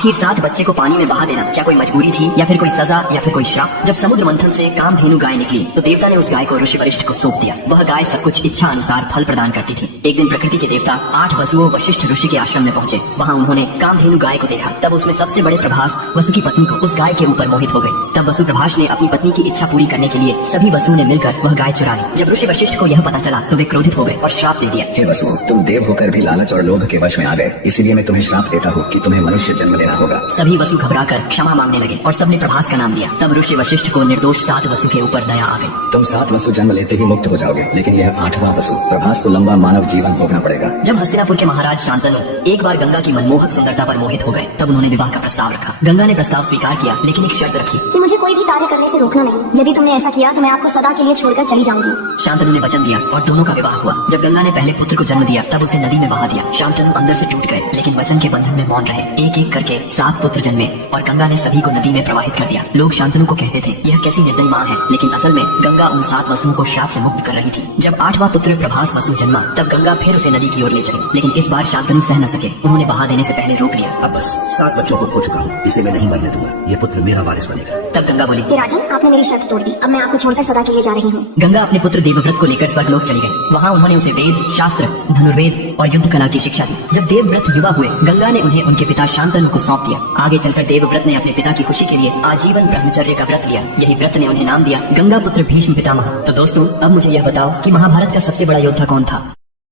आखिर 7 बच्चे को पानी में बहा देना क्या कोई मजबूरी थी या फिर कोई सजा या फिर कोई श्राप। जब समुद्र मंथन से कामधेनु गाय निकली तो देवता ने उस गाय को ऋषि वशिष्ठ को सौंप दिया। वह गाय सब कुछ इच्छा अनुसार फल प्रदान करती थी। एक दिन प्रकृति के देवता 8 वसुओं वशिष्ठ ऋषि के आश्रम में पहुंचे। वहाँ उन्होंने कामधेनु गाय को देखा। तब उसमें सबसे बड़े प्रभास वसु की पत्नी को उस गाय के ऊपर मोहित हो गए। तब वसु प्रभास ने अपनी पत्नी की इच्छा पूरी करने के लिए सभी वसुओं ने मिलकर वह गाय चुरा ली। जब ऋषि वशिष्ठ को यह पता चला तो वे क्रोधित हो गए और श्राप दे दिया। हे वसु, तुम देव होकर भी लालच और लोभ के वश में आ गए, इसीलिए मैं तुम्हें श्राप देता हूँ कि तुम्हें मनुष्य जन्म लेना होगा। सभी वसु घबराकर क्षमा मांगने लगे और सबने प्रभास का नाम दिया। तब ऋषि वशिष्ठ को निर्दोष 7 वसु के ऊपर दया आ गई। तुम 7 वसु जन्म लेते ही मुक्त हो जाओगे, लेकिन यह 8वां वसु प्रभास को लंबा मानव जीवन भोगना पड़ेगा। जब हस्तिनापुर के महाराज शांतनु एक बार गंगा की मनमोहक सुंदरता पर मोहित हो गए तब उन्होंने विवाह का प्रस्ताव रखा। गंगा ने प्रस्ताव स्वीकार किया, लेकिन एक शर्त रखी कि मुझे कोई भी कार्य करने से रोकना नहीं। यदि तुमने ऐसा किया तो मैं आपको सदा के लिए छोड़कर चली जाऊंगी। शांतनु ने वचन दिया और दोनों का विवाह हुआ। जब गंगा ने पहले पुत्र को जन्म दिया तब उसे नदी में बहा दिया। शांतनु अंदर से टूट गए, लेकिन वचन के बंधन में मौन रहे। एक एक करके 7 पुत्र जन्मे और गंगा ने सभी को नदी में प्रवाहित कर दिया। लोग शांतनु को कहते थे यह कैसी निर्दयी माँ है, लेकिन असल में गंगा उन 7 वसुओं को श्राप से मुक्त कर रही थी। जब 8वां पुत्र प्रभास वसु जन्मा तब गंगा फिर उसे नदी की ओर ले चली, लेकिन इस बार शांतनु सह न सके। उन्होंने बहा देने से पहले रोक लिया। अब बस 7 बच्चों को खो चुका हूँ, इसे मैं नहीं मरने दूंगा। ये पुत्र मेरा वारिस बनेगा। तब गंगा बोली, हे राजन, आपने मेरी शर्त तोड़ दी। अब मैं आपको छोड़कर सदा के लिए जा रही हूँ। गंगा अपने पुत्र देवव्रत को लेकर स्वर्गलोक चली गई। वहाँ उन्होंने उसे वेद, शास्त्र, धनुर्वेद और युद्ध कला की शिक्षा दी। जब देवव्रत युवा हुए गंगा ने उन्हें उनके पिता शांतनु को सौंप दिया। आगे चलकर देवव्रत ने अपने पिता की खुशी के लिए आजीवन ब्रह्मचर्य का व्रत लिया। यही व्रत ने उन्हें नाम दिया गंगा पुत्र भीष्म पितामह। तो दोस्तों, अब मुझे यह बताओ कि महाभारत का सबसे बड़ा योद्धा कौन था।